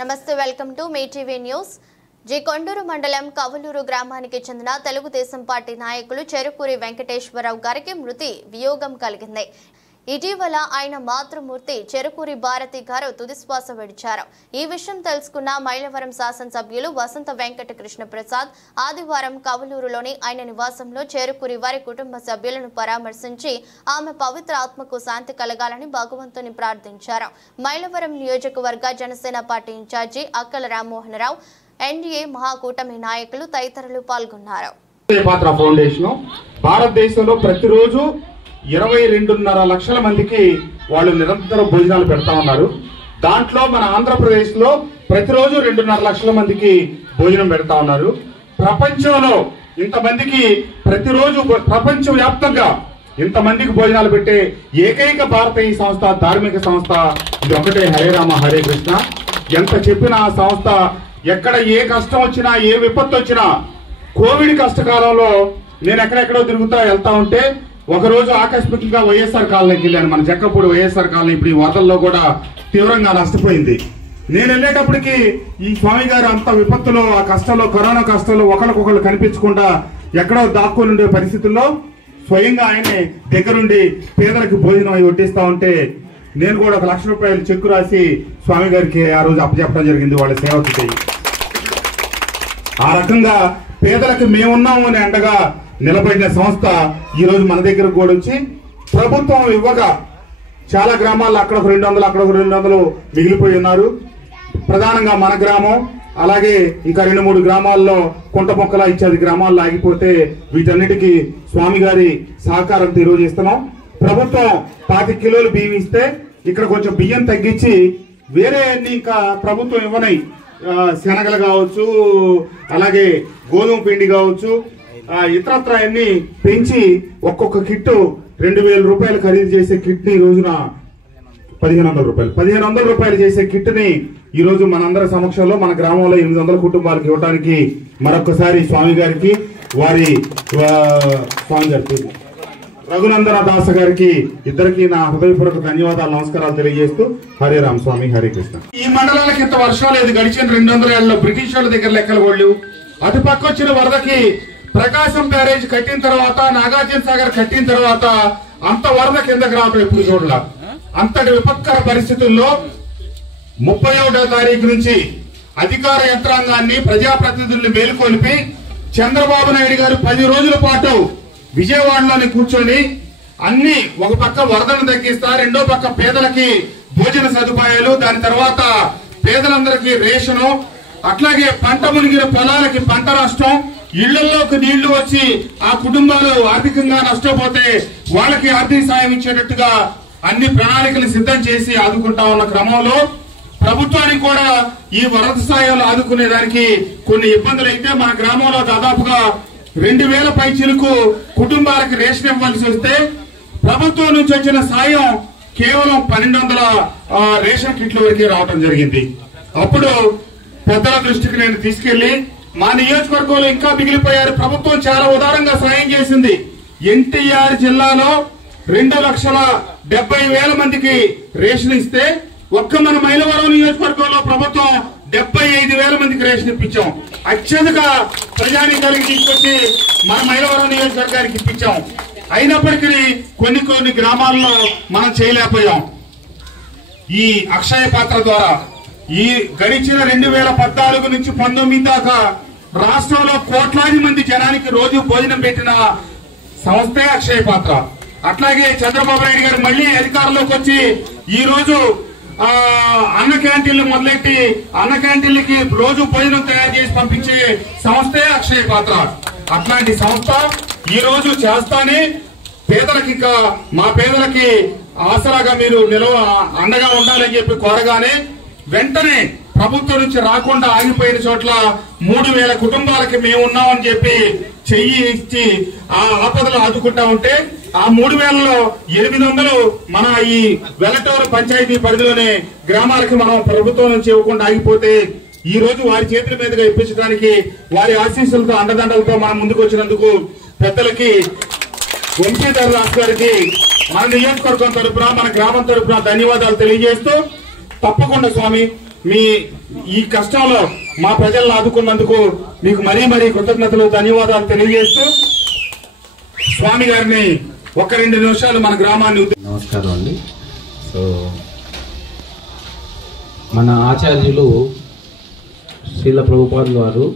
నమస్తే, welcome to me TV news. Konduru మండలం కవలూరు గ్రామానికి చెందిన తెలుగుదేశం పార్టీ నాయకులు చెరుకూరి వెంకటేశ్వరరావు గారికి మృతి వియోగం కలిగింది. ఇటీవల ఆయన మాతృమూర్తి చెరుకూరి భారతి గారు తుదిశ్వాస విడిచారు. ఈ విషయం తెలుసుకున్న మైలవరం శాసనసభ్యులు వసంత వెంకట కృష్ణ ప్రసాద్ ఆదివారం కవలూరులోని ఆయన నివాసంలో చెరుకూరి వారి కుటుంబ సభ్యులను పరామర్శించి ఆమె పవిత్ర ఆత్మకు శాంతి కలగాలని భగవంతుని ప్రార్థించారు. మైలవరం నియోజకవర్గ జనసేన పార్టీ ఇన్ఛార్జి అక్కల రామ్మోహనరావు, ఎన్డీఏ మహాకూటమి నాయకులు తదితరులు పాల్గొన్నారు. భారతదేశంలో ప్రతిరోజు 22.5 లక్షల మందికి వాళ్ళు నిరంతర భోజనాలు పెడతా ఉన్నారు. దాంట్లో మన ఆంధ్రప్రదేశ్ లో ప్రతిరోజు 2.5 లక్షల మందికి భోజనం పెడతా ఉన్నారు. ప్రపంచంలో ఇంతమందికి ప్రతిరోజు ప్రపంచవ్యాప్తంగా ఇంతమందికి భోజనాలు పెట్టే ఏకైక భారతీయ సంస్థ, ధార్మిక సంస్థ ఇది ఒకటే, హరే రామ హరే కృష్ణ. ఎంత చెప్పిన ఆ సంస్థ ఎక్కడ ఏ కష్టం వచ్చినా, ఏ విపత్తు వచ్చినా, కోవిడ్ కష్టకాలంలో నేను ఎక్కడెక్కడో వెళ్తా ఉంటే ఒకరోజు ఆకస్మికంగా వైఎస్ఆర్ కాలనీకి వెళ్ళాను. మన జక్కపూడి వైఎస్ఆర్ కాలనీ ఇప్పుడు ఈ వరదల్లో కూడా తీవ్రంగా నష్టపోయింది. నేను వెళ్ళేటప్పటికి ఈ స్వామి గారు అంత విపత్తులో, ఆ కష్టంలో, కరోనా కష్టంలో ఒకరికొకరు కనిపించకుండా ఎక్కడో దాక్కుని ఉండే పరిస్థితుల్లో స్వయంగా ఆయనే దగ్గరుండి పేదలకు భోజనం అవి వడ్డిస్తా ఉంటే నేను కూడా 1 లక్ష రూపాయలు చెక్కు రాసి స్వామి గారికి ఆ రోజు అప్పచెప్పడం జరిగింది. వాళ్ళ సేవకి ఆ రకంగా పేదలకు మేమున్నాము అని అండగా నిలబడిన సంస్థ ఈ రోజు మన దగ్గర కూడా వచ్చి ప్రభుత్వం ఇవ్వగా చాలా గ్రామాల్లో అక్కడ 200 అక్కడ 200 మిగిలిపోయి ఉన్నారు. ప్రధానంగా మన గ్రామం, అలాగే ఇంకా 2-3 గ్రామాల్లో కుంట మొక్కలా ఇచ్చేది గ్రామాల్లో ఆగిపోతే వీటన్నిటికీ స్వామి గారి సహకారంతో ఈ రోజు ఇస్తున్నాం. ప్రభుత్వం 25 కిలోలు బియ్యం ఇస్తే ఇక్కడ కొంచెం బియ్యం తగ్గించి వేరే అన్ని ఇంకా ప్రభుత్వం ఇవ్వనై శనగలు కావచ్చు, అలాగే గోధుమ పిండి కావచ్చు, ఇతరత్ర అన్ని పెంచి ఒక్కొక్క కిట్టు 2000 రూపాయలు ఖరీదు చేసే కిట్ ని ఈ రోజున 1500 రూపాయలు చేసే కిట్ ని ఈ రోజు మనందరి సమక్షంలో మన గ్రామంలో 800 కుటుంబాలకు ఇవ్వడానికి మరొకసారి స్వామి గారికి, వారి స్వామి గారికి రఘునందన దాస గారికి ఇద్దరికి నా హృదయపూర్వక ధన్యవాదాలు, నమస్కారాలు తెలియజేస్తూ హరే రామ్ స్వామి హరే కృష్ణ. ఈ మండలాలకు ఇంత వర్షం లేదు. గడిచిన 200 ఏళ్లలో బ్రిటిష్ వాళ్ళ దగ్గర లెక్కలు వాళ్ళు అటు పక్క వచ్చిన వరదకి ప్రకాశం బ్యారేజ్ కట్టిన తర్వాత, నాగార్జున సాగర్ కట్టిన తర్వాత అంత వరద కిందకి రావడం ఎప్పుడు చూడాల. అంతటి విపత్కర పరిస్థితుల్లో 31వ తారీఖు నుంచి అధికార యంత్రాంగాన్ని, ప్రజాప్రతినిధుల్ని మేలుకొల్పి చంద్రబాబు నాయుడు గారు 10 రోజుల పాటు విజయవాడలోని కూర్చొని అన్ని ఒక పక్క వరదను తగ్గిస్తా, రెండో పక్క పేదలకి భోజన సదుపాయాలు, దాని తర్వాత పేదలందరికీ రేషను, అట్లాగే పంట మునిగిన పొలాలకి పంట నష్టం, ఇళ్లలోకి నీళ్లు వచ్చి ఆ కుటుంబాలు ఆర్థికంగా నష్టపోతే వాళ్ళకి ఆర్థిక సాయం ఇచ్చేటట్టుగా అన్ని ప్రణాళికలు సిద్ధం చేసి ఆదుకుంటా ఉన్న క్రమంలో ప్రభుత్వానికి కూడా ఈ వరద సాయాలు ఆదుకునేదానికి కొన్ని ఇబ్బందులు అయితే మన గ్రామంలో దాదాపుగా 2000 పైచిలకు కుటుంబాలకు రేషన్ ఇవ్వాల్సి వస్తే ప్రభుత్వం నుంచి వచ్చిన సాయం కేవలం 1200 రేషన్ కిట్ల వరకే రావడం జరిగింది. అప్పుడు పెద్దల దృష్టికి నేను తీసుకెళ్లి మా నియోజకవర్గంలో ఇంకా మిగిలిపోయారు. ప్రభుత్వం చాలా ఉదారంగా సాయం చేసింది. ఎన్టీఆర్ జిల్లాలో 2,70,000 మందికి రేషన్ ఇస్తే ఒక్క మన మైలవరం నియోజకవర్గంలో ప్రభుత్వం 75,000 మందికి రేషన్ ఇప్పించాం. అత్యధిక ప్రజానీకానికి తీసుకొచ్చి మన మైలవరం నియోజకవర్గానికి ఇప్పించాం. అయినప్పటికీ కొన్ని గ్రామాల్లో మనం చేయలేకపోయాం. ఈ అక్షయ పాత్ర ద్వారా ఈ గడిచిన 2014 నుంచి 19 దాకా రాష్ట్రంలో కోట్లాది మంది జనానికి రోజు భోజనం పెట్టిన సంస్థే అక్షయ పాత్ర. అట్లాగే చంద్రబాబు నాయుడు గారు మళ్లీ అధికారంలోకి వచ్చి ఈ రోజు అన్న క్యాంటీన్లు మొదలెట్టి అన్న క్యాంటీన్లకి రోజు భోజనం తయారు చేసి పంపించే సంస్థే అక్షయ పాత్ర. అట్లాంటి సంస్థ ఈ రోజు చేస్తానే పేదలకి, ఇంకా మా పేదలకి ఆసరాగా మీరు అండగా ఉండాలని చెప్పి కోరగానే వెంటనే ప్రభుత్వం నుంచి రాకుండా ఆగిపోయిన చోట్ల 3000 కుటుంబాలకి మేము ఉన్నామని చెప్పి చెయ్యి ఇచ్చి ఆ ఆపదలు ఆదుకుంటా ఉంటే ఆ 3000లో 800 మన ఈ వెల్లటూరు పంచాయతీ పరిధిలోనే గ్రామాలకి మనం ప్రభుత్వం నుంచి ఇవ్వకుండా ఆగిపోతే ఈ రోజు వారి చేతుల మీదుగా ఇప్పించడానికి వారి ఆశీస్సులతో, అండదండలతో మనం ముందుకు వచ్చినందుకు పెద్దలకి, వంశీధర్ రాజు గారికి మన నియోజకవర్గం తరఫున, మన గ్రామం తరఫున ధన్యవాదాలు తెలియజేస్తూ తప్పకుండా స్వామి మీ ఈ కష్టంలో మా ప్రజలను ఆదుకున్నందుకు మీకు మరీ కృతజ్ఞతలు ధన్యవాదాలు తెలియజేస్తూ స్వామి గారిని 1-2 నిమిషాలు మన గ్రామాన్ని. నమస్కారం అండి. సో మన ఆచార్యులు శ్రీల ప్రభుపాదుల వారు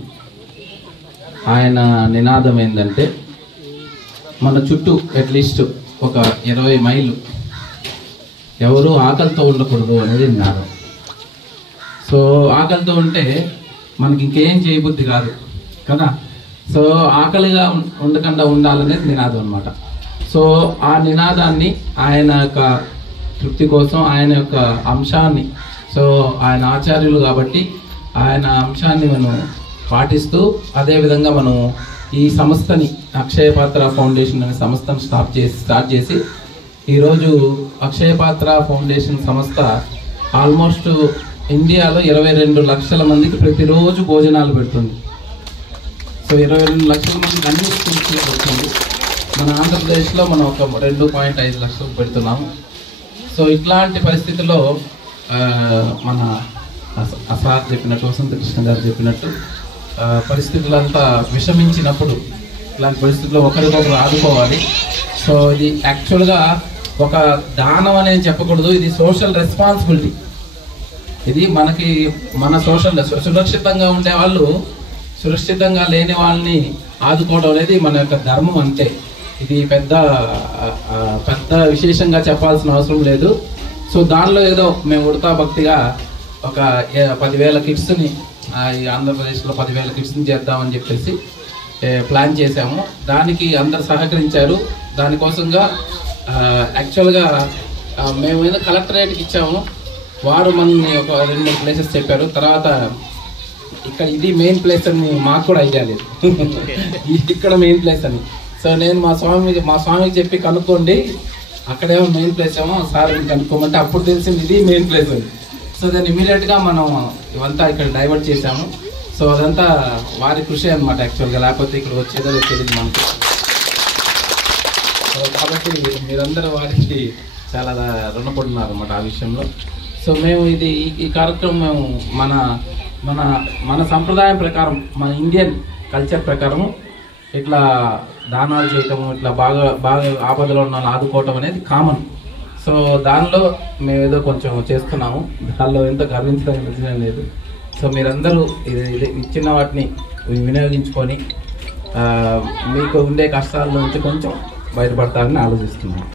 ఆయన నినాదం ఏంటంటే మన చుట్టూ అట్లీస్ట్ ఒక 20 మైళ్ళు ఎవరు ఆకలితో ఉండకూడదు అనేది నినాదం. సో ఆకలితో ఉంటే మనకి ఇంకేం చేయబుద్ధి కాదు కదా. సో ఆకలిగా ఉండకుండా ఉండాలనేది నినాదం అనమాట. సో ఆ నినాదాన్ని ఆయన యొక్క తృప్తి కోసం ఆయన యొక్క అంశాన్ని, సో ఆయన ఆచార్యులు కాబట్టి ఆయన అంశాన్ని మనం పాటిస్తూ అదేవిధంగా మనం ఈ సంస్థని అక్షయపాత్ర ఫౌండేషన్ అనే సంస్థను స్టార్ట్ చేసి ఈరోజు అక్షయపాత్ర ఫౌండేషన్ సంస్థ ఆల్మోస్ట్ ఇండియాలో 22 లక్షల మందికి ప్రతిరోజు భోజనాలు పెడుతుంది. సో 22 లక్షల మందికి అన్ని స్కూల్స్లో పెడుతుంది. మన ఆంధ్రప్రదేశ్లో మనం ఒక 2.5 లక్షలకు పెడుతున్నాము. సో ఇట్లాంటి పరిస్థితుల్లో మన సార్ చెప్పినట్టు, వసంత కృష్ణ గారు చెప్పినట్టు పరిస్థితులంతా విషమించినప్పుడు ఇలాంటి పరిస్థితుల్లో ఒకరికొకరు ఆదుకోవాలి. సో ఇది యాక్చువల్గా ఒక దానం అనేది చెప్పకూడదు, ఇది సోషల్ రెస్పాన్సిబిలిటీ. ఇది మనకి మన సురక్షితంగా ఉండే వాళ్ళు సురక్షితంగా లేని వాళ్ళని ఆదుకోవడం అనేది మన యొక్క ధర్మం అంతే. ఇది పెద్ద విశేషంగా చెప్పాల్సిన అవసరం లేదు. సో దానిలో ఏదో మేము ఉడతా భక్తిగా ఒక 10,000 కిట్స్ని ఆంధ్రప్రదేశ్లో 10,000 కిట్స్ని చేద్దామని చెప్పేసి ప్లాన్ చేశాము. దానికి అందరు సహకరించారు. దానికోసంగా యాక్చువల్గా మేము ఏదో కలెక్టరేట్కి ఇచ్చాము. వారు మనల్ని ఒక 2-3 ప్లేసెస్ చెప్పారు. తర్వాత ఇక్కడ ఇది మెయిన్ ప్లేస్ అని మాకు కూడా ఐడియా లేదు, ఇక్కడ మెయిన్ ప్లేస్ అని. సో నేను మా స్వామికి చెప్పి కనుక్కోండి, అక్కడేమో మెయిన్ ప్లేస్ ఏమో సార్ కనుక్కోమంటే అప్పుడు తెలిసింది ఇది మెయిన్ ప్లేస్ అని. సో దాన్ని ఇమీడియట్గా మనం ఇవంతా ఇక్కడ డైవర్ట్ చేసాము. సో అదంతా వారి కృషి అనమాట యాక్చువల్గా, లేకపోతే ఇక్కడ వచ్చేదో తెలియదు మనకి. సో కాబట్టి మీరందరూ వారికి చాలా రుణపడుతున్నారు అనమాట ఆ విషయంలో. సో మేము ఈ కార్యక్రమం మేము మన సంప్రదాయం ప్రకారం, మన ఇండియన్ కల్చర్ ప్రకారం ఇట్లా దానాలు చేయటము, ఇట్లా బాగా ఆపదలో ఉన్న ఆదుకోవటం అనేది కామన్. సో దానిలో మేము ఏదో కొంచెం చేస్తున్నాము, దానిలో ఎంతో గర్వించడానికి విషయం లేదు. సో మీరందరూ ఇచ్చిన వాటిని వినియోగించుకొని మీకు ఉండే కష్టాల నుంచి కొంచెం బయటపడతారని ఆలోచిస్తున్నాను.